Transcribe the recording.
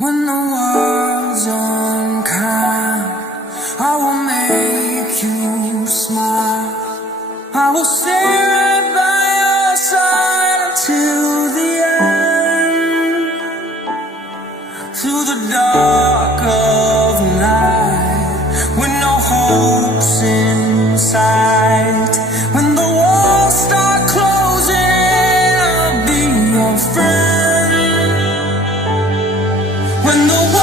When the world's unkind, I will make you smile. I will stay right by your side until the end. Through the dark of night, with no hopes in sight. When the walls start closing, I'll be your friend. When the